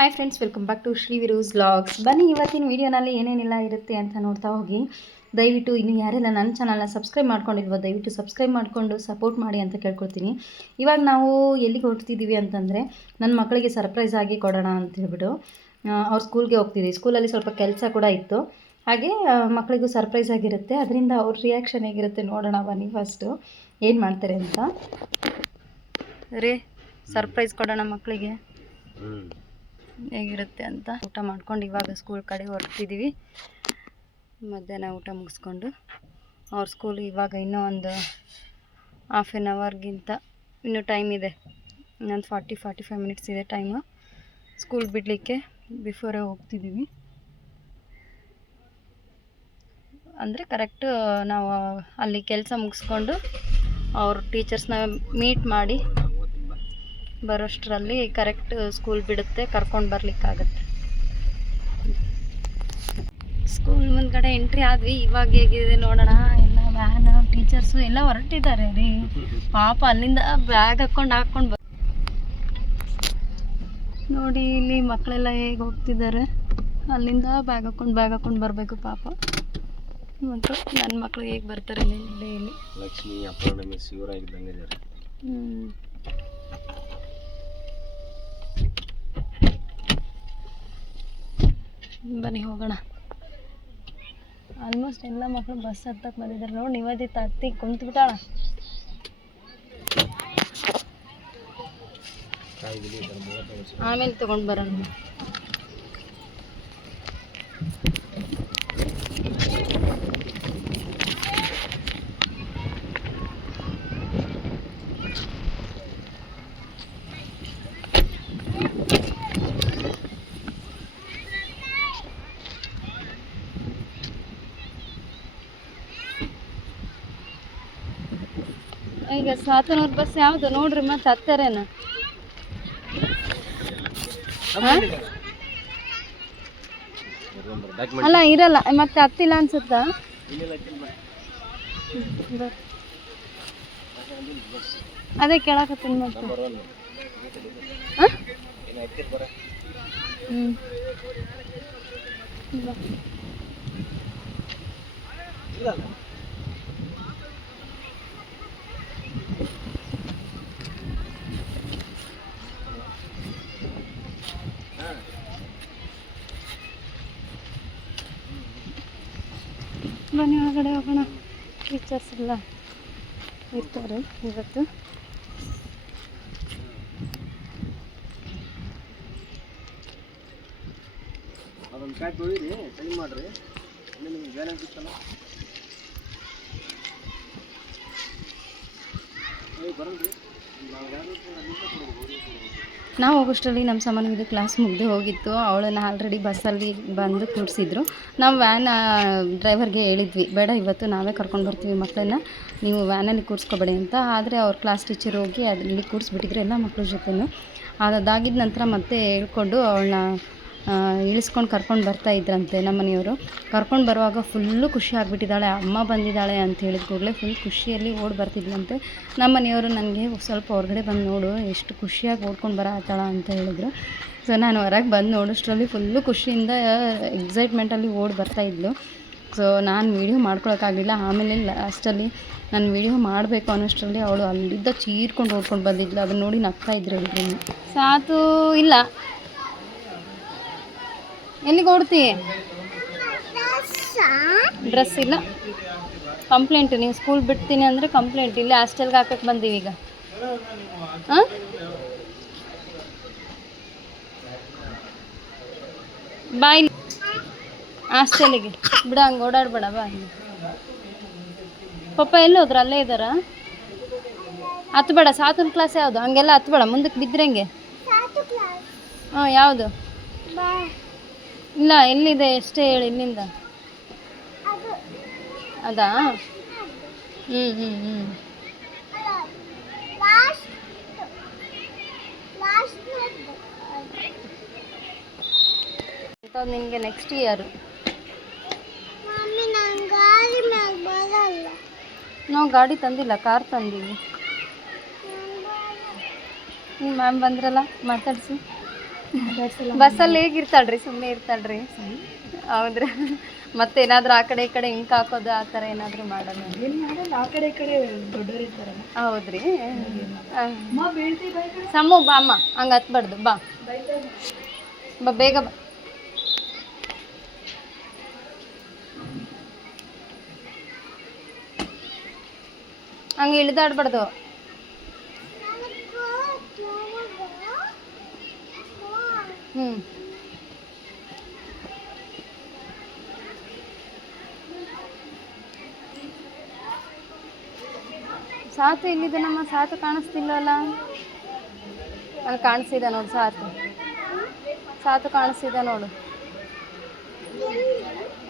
Hi friends, welcome back to Shri Viru's vlogs. ಬನ್ನಿ ಇವತ್ತಿನ ವೀಡಿಯೋನಲ್ಲಿ ಏನೇನೆಲ್ಲ ಇರುತ್ತೆ ಅಂತ ನೋಡ್ತಾ ಹೋಗಿ. ದಯವಿಟ್ಟು ಇನ್ನು ಯಾರೆಲ್ಲ ನನ್ನ ಚಾನಲ್ನ ಸಬ್ಸ್ಕ್ರೈಬ್ ಮಾಡ್ಕೊಂಡಿಲ್ವೋ ದಯವಿಟ್ಟು ಸಬ್ಸ್ಕ್ರೈಬ್ ಮಾಡಿಕೊಂಡು ಸಪೋರ್ಟ್ ಮಾಡಿ ಅಂತ ಕೇಳ್ಕೊಳ್ತೀನಿ. ಇವಾಗ ನಾವು ಎಲ್ಲಿಗೆ ಹೊರಡ್ತಿದ್ದೀವಿ ಅಂತಂದರೆ ನನ್ನ ಮಕ್ಕಳಿಗೆ ಸರ್ಪ್ರೈಸ್ ಆಗಿ ಕೊಡೋಣ ಅಂತ ಹೇಳ್ಬಿಟ್ಟು ಅವ್ರ ಸ್ಕೂಲ್ಗೆ ಹೋಗ್ತಿದ್ದೀವಿ. ಸ್ಕೂಲಲ್ಲಿ ಸ್ವಲ್ಪ ಕೆಲಸ ಕೂಡ ಇತ್ತು, ಹಾಗೆ ಮಕ್ಕಳಿಗೂ ಸರ್ಪ್ರೈಸ್ ಆಗಿರುತ್ತೆ. ಅದರಿಂದ ಅವ್ರ ರಿಯಾಕ್ಷನ್ ಹೇಗಿರುತ್ತೆ ನೋಡೋಣ ಬನ್ನಿ. ಫಸ್ಟು ಏನು ಮಾಡ್ತಾರೆ ಅಂತ ರೀ ಸರ್ಪ್ರೈಸ್ ಕೊಡೋಣ ಮಕ್ಕಳಿಗೆ ಹೇಗಿರುತ್ತೆ ಅಂತ. ಊಟ ಮಾಡ್ಕೊಂಡು ಇವಾಗ ಸ್ಕೂಲ್ ಕಡೆ ಹೊರಡ್ತಿದ್ದೀವಿ. ಮಧ್ಯಾಹ್ನ ಊಟ ಮುಗಿಸ್ಕೊಂಡು ಅವ್ರ ಸ್ಕೂಲ್ ಇವಾಗ ಇನ್ನೂ ಒಂದು ಹಾಫ್ ಆನ್ ಅವರ್ಗಿಂತ ಇನ್ನೂ ಟೈಮ್ ಇದೆ. ಇನ್ನೊಂದು 45 ಮಿನಿಟ್ಸ್ ಇದೆ ಟೈಮು ಸ್ಕೂಲ್ ಬಿಡಲಿಕ್ಕೆ. ಬಿಫೋರೇ ಹೋಗ್ತಿದ್ದೀವಿ ಅಂದರೆ ಕರೆಕ್ಟು ನಾವು ಅಲ್ಲಿ ಕೆಲಸ ಮುಗಿಸ್ಕೊಂಡು ಅವ್ರ ಟೀಚರ್ಸ್ನ ಮೀಟ್ ಮಾಡಿ ಬರೋಷ್ಟರಲ್ಲಿ ಕರೆಕ್ಟ್ ಸ್ಕೂಲ್ ಬಿಡುತ್ತೆ, ಕರ್ಕೊಂಡು ಬರಲಿಕ್ಕಾಗತ್ತೆ. ಸ್ಕೂಲ್ ಮುಂದ್ಗಡೆ ಎಂಟ್ರಿ ಆದ್ವಿ. ಇವಾಗ ಹೇಗಿದೆ ನೋಡೋಣ. ಎಲ್ಲ ವ್ಯಾನ್ ಟೀಚರ್ಸು ಎಲ್ಲ ಹೊರಟಿದ್ದಾರೆ ರೀ. ಪಾಪ ಅಲ್ಲಿಂದ ಬ್ಯಾಗ್ ಹಾಕ್ಕೊಂಡು ನೋಡಿ ಇಲ್ಲಿ ಮಕ್ಕಳೆಲ್ಲ ಹೇಗೆ ಹೋಗ್ತಿದ್ದಾರೆ. ಅಲ್ಲಿಂದ ಬ್ಯಾಗ್ ಹಾಕ್ಕೊಂಡು ಬರಬೇಕು ಪಾಪ. ಮತ್ತು ನನ್ನ ಮಕ್ಕಳು ಹೇಗೆ ಬರ್ತಾರೆ ಇಲ್ಲಿ ಲಕ್ಷ್ಮಿ ಅಪರ್ಣ ಶಿವರಾಗಿದ್ದಂಗೆ ಇದ್ದಾರೆ. ಬನ್ನಿ ಹೋಗೋಣ. ಆಲ್ಮೋಸ್ಟ್ ಎಲ್ಲ ಮಕ್ಕಳು ಬಸ್ ಹತ್ತಕ್ಕೆ ಬಂದಿದ್ದಾರೆ. ನೋಡಿ ನಿವೇದಿತ ಹತ್ತಿ ಕುಂತ್ಬಿಟ್ಟಾಳ. ಆಮೇಲೆ ತೊಗೊಂಡು ಬರೋಣ. ಈಗ 700 ಬಸ್ ಯಾವುದು ನೋಡ್ರಿ, ಮತ್ತೆ ಹತ್ತಾರೇನ? ಅಲ್ಲ ಇರಲ್ಲ, ಮತ್ತೆ ಹತ್ತಿಲ್ಲ ಅನ್ಸುತ್ತಾ? ಅದೇ ಕೇಳಕತ್ತೀನಿ ಮತ್ತೆ. ಬನ್ನಿ ಒಳಗಡೆ ಹೋಗೋಣ. ಟೀಚರ್ಸ್ ಎಲ್ಲ ಇರ್ತಾರೆ ಇವತ್ತು. ಅದೊಂದು ಪ್ಯಾಕ್ ತೊಳಿರಿ, ಸರಿ ಮಾಡಿರಿ. ನಿಮ್ಗೆ ಬ್ಯಾಲೆನ್ಸ್ ಇತ್ತಲ್ಲ ಬರಲ್ರಿ. ನಾವು ಹೋಗೋಷ್ಟರಲ್ಲಿ ನಮ್ಮ ಸಾಮಾನ್ಯದ ಕ್ಲಾಸ್ ಮುಗ್ದು ಹೋಗಿತ್ತು. ಅವಳನ್ನು ಆಲ್ರೆಡಿ ಬಸ್ಸಲ್ಲಿ ಬಂದು ಕೂರಿಸಿದ್ರು. ನಾವು ವ್ಯಾನ್ ಡ್ರೈವರ್ಗೆ ಹೇಳಿದ್ವಿ, ಬೇಡ ಇವತ್ತು ನಾವೇ ಕರ್ಕೊಂಡು ಬರ್ತೀವಿ ಮಕ್ಕಳನ್ನ, ನೀವು ವ್ಯಾನಲ್ಲಿ ಕೂರಿಸ್ಕೊಬೇಡಿ ಅಂತ. ಆದರೆ ಅವ್ರ ಕ್ಲಾಸ್ ಟೀಚರ್ ಹೋಗಿ ಅಲ್ಲಿ ಕೂರಿಸ್ಬಿಟ್ಟಿದ್ರು ಎಲ್ಲ ಮಕ್ಕಳ ಜೊತೆನೂ. ಅದಾಗಿದ್ದ ನಂತರ ಮತ್ತೆ ಹೇಳ್ಕೊಂಡು ಅವಳನ್ನ ಇಳಿಸ್ಕೊಂಡು ಕರ್ಕೊಂಡು ಬರ್ತಾ ಇದ್ರಂತೆ ನಮ್ಮ ಮನೆಯವರು. ಕರ್ಕೊಂಡು ಬರುವಾಗ ಫುಲ್ಲು ಖುಷಿ ಆಗಿಬಿಟ್ಟಿದ್ದಾಳೆ. ಅಮ್ಮ ಬಂದಿದ್ದಾಳೆ ಅಂತ ಹೇಳಿದ ಕೂಡಲೇ ಫುಲ್ ಖುಷಿಯಲ್ಲಿ ಓಡಿ ಬರ್ತಿದ್ಲಂತೆ. ನಮ್ಮ ಮನೆಯವರು ನನಗೆ ಸ್ವಲ್ಪ ಹೊರಗಡೆ ಬಂದು ನೋಡು ಎಷ್ಟು ಖುಷಿಯಾಗಿ ಓಡ್ಕೊಂಡು ಬರತ್ತಾಳ ಅಂತ ಹೇಳಿದ್ರು. ಸೊ ನಾನು ಹೊರಗೆ ಬಂದು ನೋಡೋಷ್ಟರಲ್ಲಿ ಫುಲ್ಲು ಖುಷಿಯಿಂದ ಎಕ್ಸೈಟ್ಮೆಂಟಲ್ಲಿ ಓಡಿ ಬರ್ತಾಯಿದ್ಲು. ಸೊ ನಾನು ವೀಡಿಯೋ ಮಾಡ್ಕೊಳಕ್ಕಾಗಲಿಲ್ಲ. ಆಮೇಲೆ ಲಾಸ್ಟಲ್ಲಿ ನಾನು ವೀಡಿಯೋ ಮಾಡಬೇಕು ಅನ್ನೋಷ್ಟರಲ್ಲಿ ಅವಳು ಅಲ್ಲಿದ್ದ ಚೀರ್ಕೊಂಡು ಓಡ್ಕೊಂಡು ಬಂದಿದ್ಲು. ಅದನ್ನ ನೋಡಿ ನಗ್ತಾ ಇದ್ರು ಎಲ್ರೂ. ಸಾತು ಇಲ್ಲ, ಎಲ್ಲಿಗೆ ಓಡ್ತಿ? ಡ್ರೆಸ್ ಇಲ್ಲ, ಕಂಪ್ಲೇಂಟ್. ನೀವು ಸ್ಕೂಲ್ ಬಿಡ್ತೀನಿ ಅಂದರೆ ಕಂಪ್ಲೇಂಟ್. ಇಲ್ಲಿ ಹಾಸ್ಟೆಲ್ಗೆ ಹಾಕಕ್ಕೆ ಬಂದೀವಿ ಈಗ. ಹಾಂ ಬಾಯ್ ಹಾಸ್ಟೆಲಿಗೆ ಬಿಡ, ಹಂಗೆ ಓಡಾಡ್ಬೇಡ ಬಾ. ಪಪ್ಪ ಎಲ್ಲಿ ಹೋದ್ರು? ಅಲ್ಲೇ ಇದ್ದಾರಾ? ಹತ್ಬೇಡ. ಸಾತನ ಕ್ಲಾಸ್ ಯಾವುದು? ಹಂಗೆಲ್ಲ ಹತ್ಬೇಡ, ಮುಂದಕ್ಕೆ ಬಿದ್ದರೆ ಹೆಂಗೆ? ಹಾಂ ಯಾವುದು? ಇಲ್ಲ ಎಲ್ಲಿದೆ ಎಷ್ಟೇ ಹೇಳಿ ಇಲ್ಲಿಂದ. ಅದಾ? ನಿನಗೆ ನೆಕ್ಸ್ಟ್ ಇಯರು. ನಾವು ಗಾಡಿ ತಂದಿಲ್ಲ, ಕಾರ್ ತಂದೀವಿ. ಮ್ಯಾಮ್ ಬಂದ್ರಲ್ಲ ಮಾತಾಡಿಸಿ. ಬಸ್ಸಲ್ಲಿ ಹೇಗಿರ್ತಾಳ್ರಿ? ಸುಮ್ಮನೆ ಇರ್ತಾಳ್ರಿ? ಹೌದ್ರಿ. ಮತ್ತೆ ಏನಾದರೂ ಆ ಕಡೆ ಈ ಕಡೆ ಇಂಕ್ ಹಾಕೋದು ಆ ಥರ ಏನಾದರೂ ಮಾಡೋದು? ಆ ಕಡೆ ಈ ಕಡೆ ದೊಡ್ಡವ್ರು ಇರ್ತಾರಲ್ಲ. ಹೌದ್ರಿ. ಸಮ್ಮು ಬಾ ಅಮ್ಮ, ಹಂಗೆ ಹತ್ಬಾರ್ದು, ಬಾ ಬಾ ಬೇಗ ಬಾ. ಹಂಗೆ ಇಳಿದಾಡ್ಬಾರ್ದು. ಹ್ಞೂ ಸಾತು ಇಲ್ಲಿದೆ ನಮ್ಮ. ಸಾತು ಕಾಣಿಸ್ತಿಲ್ಲವಲ್ಲ? ಅಲ್ಲಿ ಕಾಣಿಸ್ತಿದೆ ನೋಡು ಸಾತು. ಸಾತು ಕಾಣಿಸ್ತಿದೆ ನೋಡು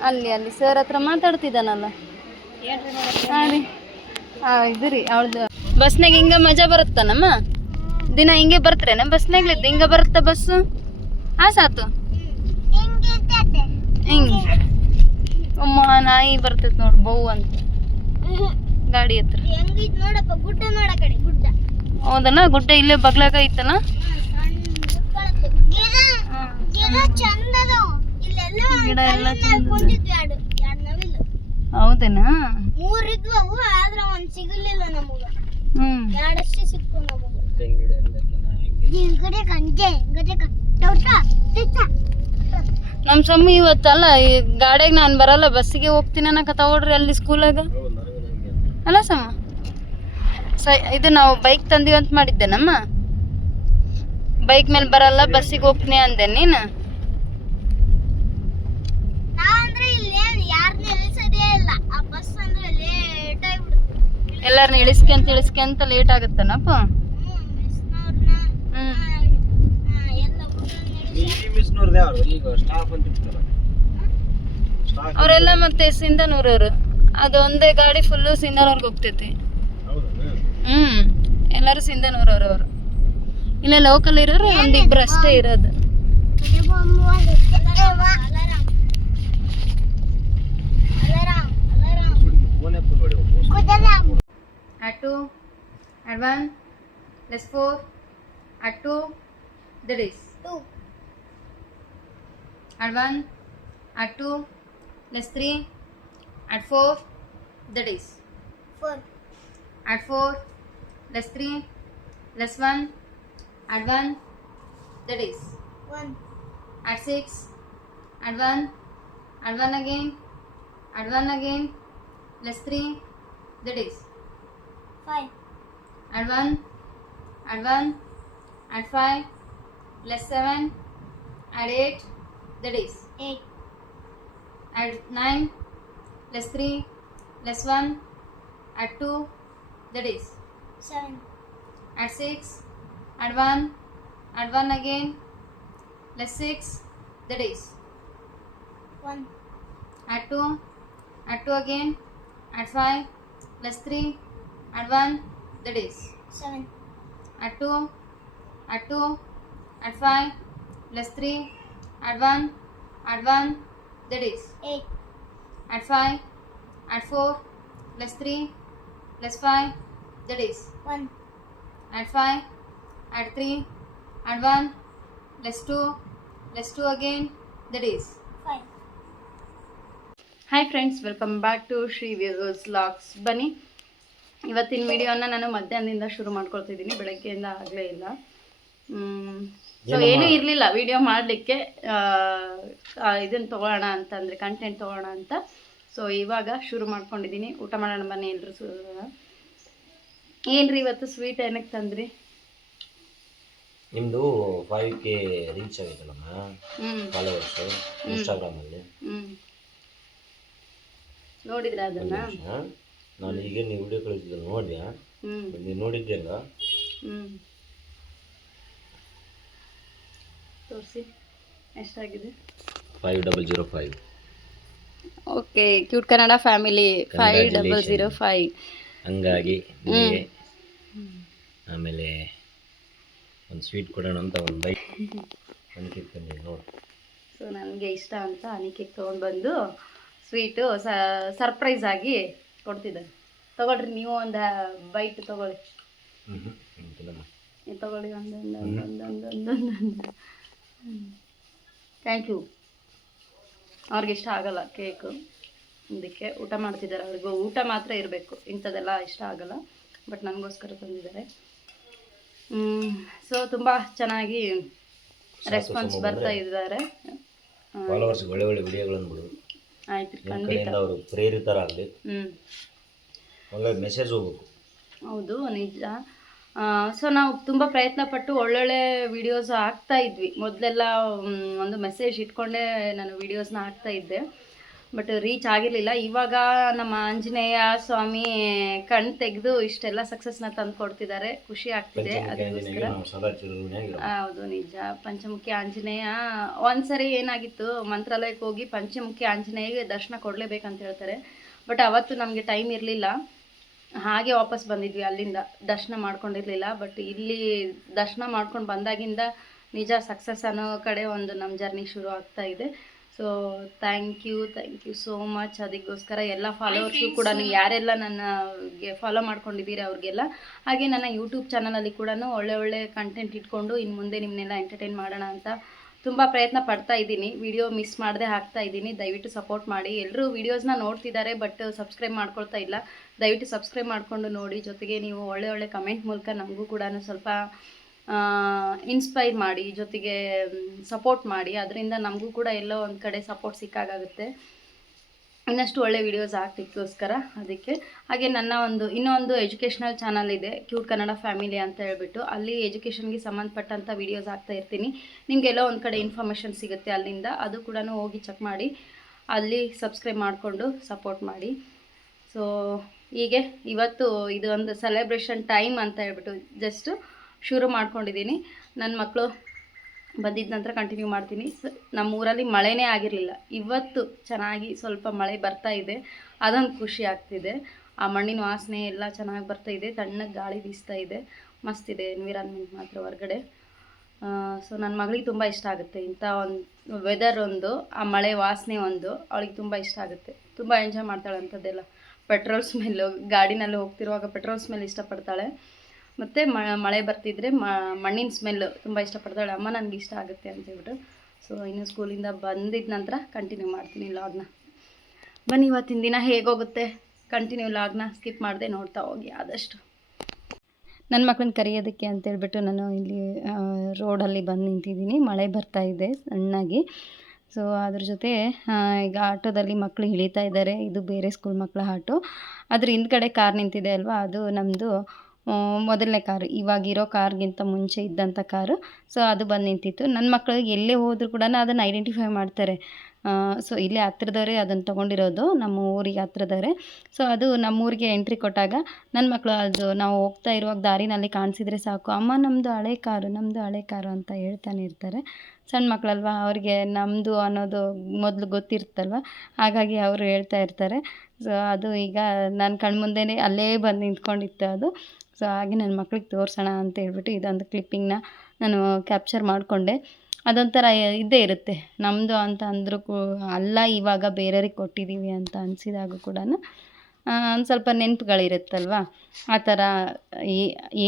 ಅಲ್ಲಿ. ಅಲ್ಲಿ ಸರ್ ಹತ್ರ ಮಾತಾಡ್ತಿದ್ದಾನಲ್ಲ. ಹಾಂ ರೀ. ಹಾಂ ಇದು ರೀ ಅವಳದು. ಬಸ್ನಾಗ ಹಿಂಗೆ ಮಜಾ ಬರುತ್ತಾನಮ್ಮ? ದಿನ ಹಿಂಗೆ ಬರ್ತ್ರೇನ ಬಸ್ನಾಗ್ಲಿದ್ದು? ಹಿಂಗೆ ಬರುತ್ತಾ ಬಸ್ಸು? ಹಾಂ ಸಾತು ಹಿಂಗೆ ಅಮ್ಮ ನಾಯಿ ಬರ್ತೈತೆ ನೋಡು ಬೌ ಅಂತ ಗಾಡಿ ಹತ್ರ. ಹೌದಲ್ಲ, ಗುಡ್ಡ ಇಲ್ಲೇ ಬಗ್ಲಾಗ ಐತಲ್ಲ. ಗಿಡ ಎಲ್ಲ ಹೌದೇನಾ? ನಮ್ಮ ಸಮ್ಮಿ ಇವತ್ತಲ್ಲ ಈ ಗಾಡಿಯಾಗ ನಾನು ಬರಲ್ಲ ಬಸ್ಸಿಗೆ ಹೋಗ್ತೀನಿ ಅನ್ನಕ ತಗೊಳ್ರಿ ಅಲ್ಲಿ ಸ್ಕೂಲಾಗ ಅಲ್ಲ ಸಮ್ಮ. ಇದು ನಾವು ಬೈಕ್ ತಂದೀವಿ ಅಂತ ಮಾಡಿದ್ದೆ ನಮ್ಮ. ಬೈಕ್ ಮೇಲೆ ಬರಲ್ಲ ಬಸ್ಸಿಗೆ ಹೋಗ್ತೀನಿ ಅಂದೆ ನೀನು. ಎಲ್ಲಾರನ್ನ ಇಳಿಸ್ಕೊಂತ ಲೇಟ್ ಆಗುತ್ತನಪ್ಪ. ಅವರೆಲ್ಲ ಮತ್ತೆ ಸಿಂಧನೂರವ್ರು. ಅದು ಒಂದೇ ಗಾಡಿ ಫುಲ್ಲು ಸಿಂಧನೂರ್ಗೆ ಹೋಗ್ತೈತಿ. ಎಲ್ಲರೂ ಸಿಂಧನೂರವ್ರು. ಅವರು ಇಲ್ಲ ಲೋಕಲ್ ಇರೋರು ಒಂದಿಬ್ರು ಅಷ್ಟೇ ಇರೋದು. Add 2, add 1, less 4, add 2, that is 2. Add 1, add 2, less 3, add 4, that is 4. Add 4, less 3, less 1, add 1, that is 1. Add 6, add 1, add 1 again, add 1 again, less 3, that is 5. Add 1, add 1, add 5, less 7, add 8, that is 8. Add 9, less 3, less 1, add 2, that is 7. Add 6, add 1 again, less 6, that is 1. Add 2 again, add 5, less 3, add 1, that is 7. Add 2, add 5, less 3, add 1, that is 8. Add 5, add 4, less 3, less 5, that is 1. Add 5, add 3, add 1, less 2 again, that is 5. Hi friends, welcome back to Shri vlogs. ಬನ್ನಿ, ಇವತ್ತಿನ ವಿಡಿಯೋನ ನಾನು ಮಧ್ಯಾಹ್ನದಿಂದ ಶುರು ಮಾಡ್ಕೊಳ್ತಿದ್ದೀನಿ. ಬೆಳಗ್ಗೆಯಿಂದ ಆಗಲೇ ಇಲ್ಲ. So ಏನೂ ಇರಲಿಲ್ಲ ವಿಡಿಯೋ ಮಾಡಲಿಕ್ಕೆ. ಇದನ್ನು ತೊಗೊಳ್ಳೋಣ ಅಂತಂದರೆ ಕಂಟೆಂಟ್ ತೊಗೊಳ್ಳೋಣ ಅಂತ. ಸೊ ಇವಾಗ ಶುರು ಮಾಡ್ಕೊಂಡಿದ್ದೀನಿ. ಊಟ ಮಾಡೋಣ ಬನ್ನಿ ಎಲ್ಲರೂ. ಏನ್ರಿ ಇವತ್ತು ಸ್ವೀಟ್ ಏನಕ್ಕೆ ತಂದ್ರಿ? ನಿಮ್ಮದು 5K ರೀಚ್ ಆಗೈತಲ್ಲಮ್ಮ ಫಾಲೋವರ್ಸು ಇನ್ಸ್ಟಾಗ್ರಾಮಲ್ಲಿ. ನೋಡಿದ್ರ ಅದನ್ನ? ನಾನು ಈಗ ನೀವು ವಿಡಿಯೋ ಕಳಿಸಿದ್ದು ನೋಡಿದ್ಯಾ? ನೀವು ನೋಡಿದ್ದೆ ಅಲ್ಲ? ತೋರಿಸಿ ಎಷ್ಟಾಗಿದೆ? 5005. Okay, cute Kannada family 5005. ಹಂಗಾಗಿ ಆಮೇಲೆ ಒಂದು ಸ್ವೀಟ್ ಕೊಡೋಣ ಅಂತ ಒಂದು ಬೈಕ್ ಅನಿಕೆ ತಂದಿದ್ದೀನಿ ನೋಡಿ. ಸೊ ನನಗೆ ಇಷ್ಟ ಅಂತ ಅನಿಕೆಗೆ ತೊಗೊಂಡು ಬಂದು ಸ್ವೀಟು ಸರ್ಪ್ರೈಸ್ ಆಗಿ ಕೊಡ್ತಿದ್ದಾರೆ. ತೊಗೊಳ್ರಿ ನೀವು ಒಂದು ಬೈಟ್ ತೊಗೊಳ್ಳಿ. ತೊಗೊಳ್ಳಿ ಒಂದೊಂದು. Thank you. ಅವ್ರಿಗೆ ಇಷ್ಟ ಆಗಲ್ಲ ಕೇಕು, ಅದಕ್ಕೆ ಊಟ ಮಾಡ್ತಿದ್ದಾರೆ. ಅವ್ರಿಗೂ ಊಟ ಮಾತ್ರ ಇರಬೇಕು, ಇಂಥದ್ದೆಲ್ಲ ಇಷ್ಟ ಆಗಲ್ಲ. ಬಟ್ ನನಗೋಸ್ಕರ ತಂದಿದ್ದಾರೆ. ಸೊ ತುಂಬ ಚೆನ್ನಾಗಿ ರೆಸ್ಪಾನ್ಸ್ ಬರ್ತಾ ಇದ್ದಾರೆ. ಫಾಲೋವರ್ಸ್ ಒಳ್ಳೆ ಒಳ್ಳೆ ವಿಡಿಯೋಗಳನ್ನು ಬಿಡು. ಆಯ್ತು ರೀ, ನಿಮ್ಮ ಖಂಡಿತ. ಕಡೆಯಿಂದ ಅವರು ಪ್ರೇರಿತರಾಗಲಿ, ಒಳ್ಳೆ ಮೆಸೇಜ್ ಹೋಗ್ಬೇಕು. ಹೌದು, ನಿಜ. ಸೊ ನಾವು ತುಂಬ ಪ್ರಯತ್ನ ಪಟ್ಟು ಒಳ್ಳೊಳ್ಳೆ ವಿಡಿಯೋಸ್ ಹಾಕ್ತಾ ಇದ್ವಿ. ಮೊದಲೆಲ್ಲ ಒಂದು ಮೆಸೇಜ್ ಇಟ್ಕೊಂಡೇ ನಾನು ವಿಡಿಯೋಸ್ನ ಹಾಕ್ತಾ ಇದ್ದೆ, ಬಟ್ ರೀಚ್ ಆಗಿರಲಿಲ್ಲ. ಇವಾಗ ನಮ್ಮ ಆಂಜನೇಯ ಸ್ವಾಮಿ ಕಣ್ ತೆಗೆದು ಇಷ್ಟೆಲ್ಲ ಸಕ್ಸಸ್ನ ತಂದು ಕೊಡ್ತಿದ್ದಾರೆ, ಖುಷಿ ಆಗ್ತಿದೆ. ಅದಕ್ಕೋಸ್ಕರ ನಾವು ಸದಾ ಚಿರಋಣಿಯಾಗಿರೋಣ. ಹೌದು, ನಿಜ. ಪಂಚಮುಖಿ ಆಂಜನೇಯ ಒಂದ್ಸರಿ ಏನಾಗಿತ್ತು, ಮಂತ್ರಾಲಯಕ್ಕೆ ಹೋಗಿ ಪಂಚಮುಖಿ ಆಂಜನೇಯಗೆ ದರ್ಶನ ಕೊಡಲೇಬೇಕಂತ ಹೇಳ್ತಾರೆ. ಬಟ್ ಅವತ್ತು ನಮಗೆ ಟೈಮ್ ಇರಲಿಲ್ಲ, ಹಾಗೆ ವಾಪಸ್ ಬಂದಿದ್ವಿ. ಅಲ್ಲಿಂದ ದರ್ಶನ ಮಾಡ್ಕೊಂಡಿರಲಿಲ್ಲ. ಬಟ್ ಇಲ್ಲಿ ದರ್ಶನ ಮಾಡ್ಕೊಂಡು ಬಂದಾಗಿಂದ ನಿಜ ಸಕ್ಸಸ್ ಅನ್ನೋ ಕಡೆ ಒಂದು ನಮ್ಮ ಜರ್ನಿ ಶುರು ಆಗ್ತಾ ಇದೆ. So thank you so much. ಅದಕ್ಕೋಸ್ಕರ ಎಲ್ಲ ಫಾಲೋವರ್ಸ್ಗೂ ಕೂಡ, ಯಾರೆಲ್ಲ ನನಗೆ ಫಾಲೋ ಮಾಡ್ಕೊಂಡಿದ್ದೀರಿ ಅವ್ರಿಗೆಲ್ಲ, ಹಾಗೆ ನನ್ನ ಯೂಟ್ಯೂಬ್ ಚಾನಲಲ್ಲಿ ಕೂಡ ಒಳ್ಳೆ ಕಂಟೆಂಟ್ ಇಟ್ಕೊಂಡು ಇನ್ನು ಮುಂದೆ ನಿಮ್ಮನ್ನೆಲ್ಲ ಎಂಟರ್ಟೈನ್ ಮಾಡೋಣ ಅಂತ ತುಂಬ ಪ್ರಯತ್ನ ಪಡ್ತಾ ಇದ್ದೀನಿ. ವಿಡಿಯೋ ಮಿಸ್ ಮಾಡದೆ ಹಾಕ್ತಾ ಇದ್ದೀನಿ. ದಯವಿಟ್ಟು ಸಪೋರ್ಟ್ ಮಾಡಿ. ಎಲ್ಲರೂ ವೀಡಿಯೋಸ್ನ ನೋಡ್ತಿದ್ದಾರೆ, ಬಟ್ ಸಬ್ಸ್ಕ್ರೈಬ್ ಮಾಡ್ಕೊಳ್ತಾ ಇಲ್ಲ. ದಯವಿಟ್ಟು ಸಬ್ಸ್ಕ್ರೈಬ್ ಮಾಡಿಕೊಂಡು ನೋಡಿ. ಜೊತೆಗೆ ನೀವು ಒಳ್ಳೆ ಕಮೆಂಟ್ ಮೂಲಕ ನಮಗೂ ಕೂಡ ಸ್ವಲ್ಪ ಇನ್ಸ್ಪೈರ್ ಮಾಡಿ, ಜೊತೆಗೆ ಸಪೋರ್ಟ್ ಮಾಡಿ. ಅದರಿಂದ ನಮಗೂ ಕೂಡ ಎಲ್ಲೋ ಒಂದು ಕಡೆ ಸಪೋರ್ಟ್ ಸಿಕ್ಕಾಗುತ್ತೆ, ಇನ್ನಷ್ಟು ಒಳ್ಳೆ ವೀಡಿಯೋಸ್ ಹಾಕ್ಲಿಕ್ಕೋಸ್ಕರ. ಅದಕ್ಕೆ ಹಾಗೆ ನನ್ನ ಇನ್ನೊಂದು ಎಜುಕೇಷ್ನಲ್ ಚಾನಲ್ ಇದೆ, ಕ್ಯೂಟ್ ಕನ್ನಡ ಫ್ಯಾಮಿಲಿ ಅಂತ ಹೇಳ್ಬಿಟ್ಟು. ಅಲ್ಲಿ ಎಜುಕೇಷನ್ಗೆ ಸಂಬಂಧಪಟ್ಟಂಥ ವೀಡಿಯೋಸ್ ಹಾಕ್ತಾ ಇರ್ತೀನಿ. ನಿಮಗೆಲ್ಲೋ ಒಂದು ಕಡೆ ಇನ್ಫಾರ್ಮೇಷನ್ ಸಿಗುತ್ತೆ ಅಲ್ಲಿಂದ, ಅದು ಕೂಡ ಹೋಗಿ ಚೆಕ್ ಮಾಡಿ, ಅಲ್ಲಿ ಸಬ್ಸ್ಕ್ರೈಬ್ ಮಾಡಿಕೊಂಡು ಸಪೋರ್ಟ್ ಮಾಡಿ. ಸೊ ಹೀಗೆ ಇವತ್ತು ಇದು ಒಂದು ಸೆಲೆಬ್ರೇಷನ್ ಟೈಮ್ ಅಂತ ಹೇಳ್ಬಿಟ್ಟು ಜಸ್ಟ್ ಶುರು ಮಾಡ್ಕೊಂಡಿದ್ದೀನಿ. ನನ್ನ ಮಕ್ಕಳು ಬಂದಿದ್ದ ನಂತರ ಕಂಟಿನ್ಯೂ ಮಾಡ್ತೀನಿ. ನಮ್ಮ ಊರಲ್ಲಿ ಮಳೆನೇ ಆಗಿರಲಿಲ್ಲ, ಇವತ್ತು ಚೆನ್ನಾಗಿ ಸ್ವಲ್ಪ ಮಳೆ ಬರ್ತಾ ಇದೆ, ಅದೊಂದು ಖುಷಿ ಆಗ್ತಿದೆ. ಆ ಮಣ್ಣಿನ ವಾಸನೆ ಎಲ್ಲ ಚೆನ್ನಾಗಿ ಬರ್ತಾ ಇದೆ, ತಣ್ಣಗೆ ಗಾಳಿ ಬೀಸ್ತಾ ಇದೆ, ಮಸ್ತಿದೆ ಎನ್ವಿರಾನ್ಮೆಂಟ್ ಮಾತ್ರ ಹೊರಗಡೆ. ಸೊ ನನ್ನ ಮಗಳಿಗೆ ತುಂಬ ಇಷ್ಟ ಆಗುತ್ತೆ ಇಂಥ ಒಂದು ವೆದರ್, ಆ ಮಳೆ ವಾಸನೆ ಅವಳಿಗೆ ತುಂಬ ಇಷ್ಟ ಆಗುತ್ತೆ. ತುಂಬ ಎಂಜಾಯ್ ಮಾಡ್ತಾಳೆ ಅಂಥದ್ದೆಲ್ಲ. ಪೆಟ್ರೋಲ್ ಸ್ಮೆಲ್ಲು, ಗಾಡಿನಲ್ಲಿ ಹೋಗ್ತಿರುವಾಗ ಪೆಟ್ರೋಲ್ ಸ್ಮೆಲ್ ಇಷ್ಟಪಡ್ತಾಳೆ. ಮತ್ತು ಮಳೆ ಬರ್ತಿದ್ರೆ ಮಣ್ಣಿನ ಸ್ಮೆಲ್ಲು ತುಂಬ ಇಷ್ಟಪಡ್ತಾಳೆ. ಅಮ್ಮ ನನಗೆ ಇಷ್ಟ ಆಗುತ್ತೆ ಅಂತ ಹೇಳ್ಬಿಟ್ಟು. ಸೊ ಇನ್ನು ಸ್ಕೂಲಿಂದ ಬಂದಿದ್ದ ನಂತರ ಕಂಟಿನ್ಯೂ ಮಾಡ್ತೀನಿ ಲಾಗ್ನ. ಬನ್ನಿ, ಇವತ್ತಿನ ದಿನ ಹೇಗೋಗುತ್ತೆ ಕಂಟಿನ್ಯೂ ಲಾಗ್ನ ಸ್ಕಿಪ್ ಮಾಡದೆ ನೋಡ್ತಾ ಹೋಗಿ ಆದಷ್ಟು. ನನ್ನ ಮಕ್ಕಳನ್ನ ಕರೆಯೋದಕ್ಕೆ ಅಂತೇಳ್ಬಿಟ್ಟು ನಾನು ಇಲ್ಲಿ ರೋಡಲ್ಲಿ ಬಂದು ನಿಂತಿದ್ದೀನಿ. ಮಳೆ ಬರ್ತಾ ಇದೆ ಸಣ್ಣಾಗಿ. ಸೊ ಅದ್ರ ಜೊತೆ ಈಗ ಆಟೋದಲ್ಲಿ ಮಕ್ಕಳು ಇಳಿತಾ ಇದ್ದಾರೆ. ಇದು ಬೇರೆ ಸ್ಕೂಲ್ ಮಕ್ಕಳ ಆಟೋ. ಅದ್ರ ಹಿಂದ್ಗಡೆ ಕಾರ್ ನಿಂತಿದೆ ಅಲ್ವಾ, ಅದು ನಮ್ಮದು ಮೊದಲನೇ ಕಾರು, ಇವಾಗಿರೋ ಕಾರ್ಗಿಂತ ಮುಂಚೆ ಇದ್ದಂಥ ಕಾರು. ಸೊ ಅದು ಬಂದು ನಿಂತಿತ್ತು. ನನ್ನ ಮಕ್ಕಳಿಗೆ ಎಲ್ಲೇ ಹೋದರೂ ಕೂಡ ಅದನ್ನು ಐಡೆಂಟಿಫೈ ಮಾಡ್ತಾರೆ. ಸೊ ಇಲ್ಲೇ ಹತ್ರದವರೇ ಅದನ್ನು ತೊಗೊಂಡಿರೋದು, ನಮ್ಮ ಊರಿಗೆ ಹತ್ರದವರೇ. ಸೊ ಅದು ನಮ್ಮೂರಿಗೆ ಎಂಟ್ರಿ ಕೊಟ್ಟಾಗ ನನ್ನ ಮಕ್ಕಳು ಅದು ನಾವು ಹೋಗ್ತಾ ಇರುವಾಗ ದಾರಿನಲ್ಲಿ ಕಾಣಿಸಿದ್ರೆ ಸಾಕು, ಅಮ್ಮ ನಮ್ಮದು ಹಳೆ ಕಾರು ಅಂತ ಹೇಳ್ತಾನೆ ಇರ್ತಾರೆ. ಸಣ್ಣ ಮಕ್ಕಳಲ್ವ, ಅವ್ರಿಗೆ ನಮ್ಮದು ಅನ್ನೋದು ಮೊದಲು ಗೊತ್ತಿರುತ್ತಲ್ವ, ಹಾಗಾಗಿ ಅವರು ಹೇಳ್ತಾ ಇರ್ತಾರೆ. ಸೊ ಅದು ಈಗ ನನ್ನ ಕಣ್ಮುಂದೆನೇ ಅಲ್ಲೇ ಬಂದು ನಿಂತ್ಕೊಂಡಿತ್ತು ಅದು. ಸೊ ಹಾಗೆ ನನ್ನ ಮಕ್ಳಿಗೆ ತೋರಿಸೋಣ ಅಂತ ಹೇಳ್ಬಿಟ್ಟು ಇದೊಂದು ಕ್ಲಿಪ್ಪಿಂಗ್ನ ನಾನು ಕ್ಯಾಪ್ಚರ್ ಮಾಡಿಕೊಂಡೆ. ಅದೊಂಥರ ಇದ್ದೇ ಇರುತ್ತೆ, ನಮ್ಮದು ಅಂತ ಅಂದರೂ ಅಲ್ಲ, ಇವಾಗ ಬೇರೆಯವ್ರಿಗೆ ಕೊಟ್ಟಿದ್ದೀವಿ ಅಂತ ಅನಿಸಿದಾಗ ಕೂಡ ಒಂದು ಸ್ವಲ್ಪ ನೆನಪುಗಳಿರುತ್ತಲ್ವ, ಆ ಥರ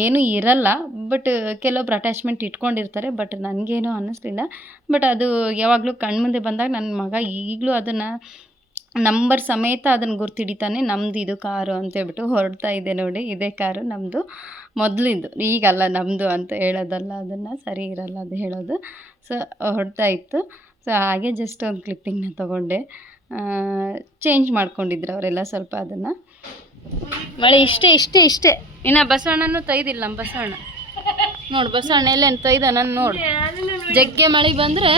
ಏನೂ ಇರಲ್ಲ. ಬಟ್ ಕೆಲವೊಬ್ರು ಅಟ್ಯಾಚ್ಮೆಂಟ್ ಇಟ್ಕೊಂಡಿರ್ತಾರೆ. ಬಟ್ ನನಗೇನೂ ಅನ್ನಿಸ್ಲಿಲ್ಲ. ಬಟ್ ಅದು ಯಾವಾಗಲೂ ಕಣ್ಮುಂದೆ ಬಂದಾಗ ನನ್ನ ಮಗ ಈಗಲೂ ಅದನ್ನು ನಂಬರ್ ಸಮೇತ ಅದನ್ನು ಗುರ್ತಿಡಿತಾನೆ. ನಮ್ಮದು ಇದು ಕಾರು ಅಂತೇಳ್ಬಿಟ್ಟು ಹೊರಡ್ತಾ ಇದೆ ನೋಡಿ, ಇದೇ ಕಾರು ನಮ್ಮದು ಮೊದಲಿಂದು, ಈಗಲ್ಲ ನಮ್ಮದು ಅಂತ ಹೇಳೋದಲ್ಲ, ಅದನ್ನು ಸರಿ ಇರಲ್ಲ ಅದು ಹೇಳೋದು. ಸೊ ಹೊರಡ್ತಾ ಇತ್ತು. ಸೊ ಹಾಗೆ ಜಸ್ಟ್ ಒಂದು ಕ್ಲಿಪ್ಪಿಂಗ್ನ ತೊಗೊಂಡೆ. ಚೇಂಜ್ ಮಾಡ್ಕೊಂಡಿದ್ರು ಅವರೆಲ್ಲ ಸ್ವಲ್ಪ ಅದನ್ನು. ಮಳೆ ಇಷ್ಟೇ ಇನ್ನು ಬಸವಣ್ಣನೂ ತೊಯ್ದಿಲ್ಲ. ನಮ್ಮ ಬಸವಣ್ಣ ನೋಡು, ಬಸವಣ್ಣ ಎಲ್ಲೇನು ತೊಯ್ದ ನಾನು ನೋಡು. ಜಗ್ಗೆ ಮಳೆ ಬಂದರೆ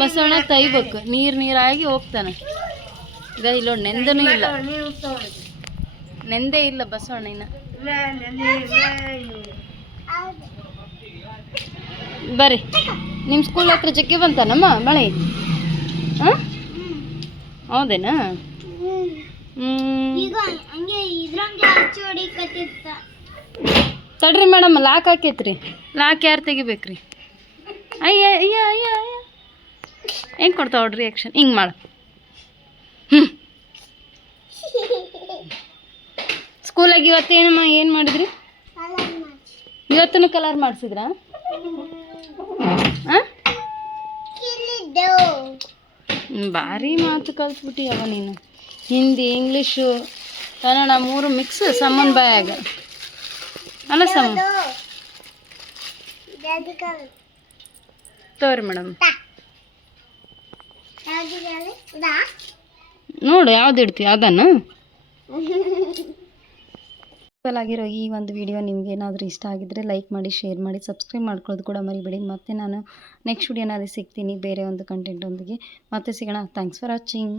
ಬಸವಣ್ಣ ತೊಯ್ಬೇಕು, ನೀರಾಗಿ ಹೋಗ್ತಾನೆ. ಈಗ ಇಲ್ಲೋಡು, ನೆಂದನೂ ಇಲ್ಲ, ನೆಂದೇ ಇಲ್ಲ ಬಸವಣ್ಣ ಇನ್ನು. ಬರ್ರಿ, ನಿಮ್ಮ ಸ್ಕೂಲ್ ಹತ್ರ ಜಗ್ಗೆ ಬಂತಾನಮ್ಮ ಮಳೆ? ಹಾಂ, ಹೌದೇನಾ? ತಡ್ರಿ ಮೇಡಮ್, ಲಾಕ್ ಹಾಕೈತ್ರಿ. ಲಾಕ್ ಯಾರು ತೆಗಿಬೇಕ್ರಿ? ಅಯ್ಯ ಅಯ್ಯ ಅಯ್ಯ ಅಯ್ಯ, ಹೆಂಗೆ ಕೊಡ್ತಾವ ರಿಯಾಕ್ಷನ್? ಹಿಂಗೆ ಮಾಡು. ಸ್ಕೂಲಾಗಿ ಇವತ್ತು ಏನು ಮಾಡಿದ್ರಿ? ಇವತ್ತೂ ಕಲರ್ ಮಾಡಿಸಿದ್ರಾ? ಹಾಂ, ಭಾರಿ ಮಾತು ಕಲ್ತ್ಬಿಟ್ಟಿಯವ ನೀನು. ಹಿಂದಿ, ಇಂಗ್ಲೀಷು, ಕನ್ನಡ 3 ಮಿಕ್ಸ್ ಸಮನ್ ಬ್ಯಾಗ್ ಅಲ್ಲ ಸಮ. ತೋರಿ ಮೇಡಮ್, ನೋಡು ಯಾವ್ದು ಇಡ್ತೀವಿ ಅದನ್ನು. ಆಗಿರೋ ಈ ಒಂದು ವಿಡಿಯೋ ನಿಮ್ಗೆ ಏನಾದರೂ ಇಷ್ಟ ಆಗಿದ್ದರೆ ಲೈಕ್ ಮಾಡಿ, ಶೇರ್ ಮಾಡಿ, ಸಬ್ಸ್ಕ್ರೈಬ್ ಮಾಡ್ಕೊಳ್ಳೋದು ಕೂಡ ಮರಿಬೇಡಿ. ಮತ್ತೆ ನಾನು ನೆಕ್ಸ್ಟ್ ವಿಡಿಯೋನಲ್ಲಿ ಸಿಗ್ತೀನಿ ಬೇರೆ ಒಂದು ಕಂಟೆಂಟೊಂದಿಗೆ. ಮತ್ತೆ ಸಿಗೋಣ. Thanks for watching.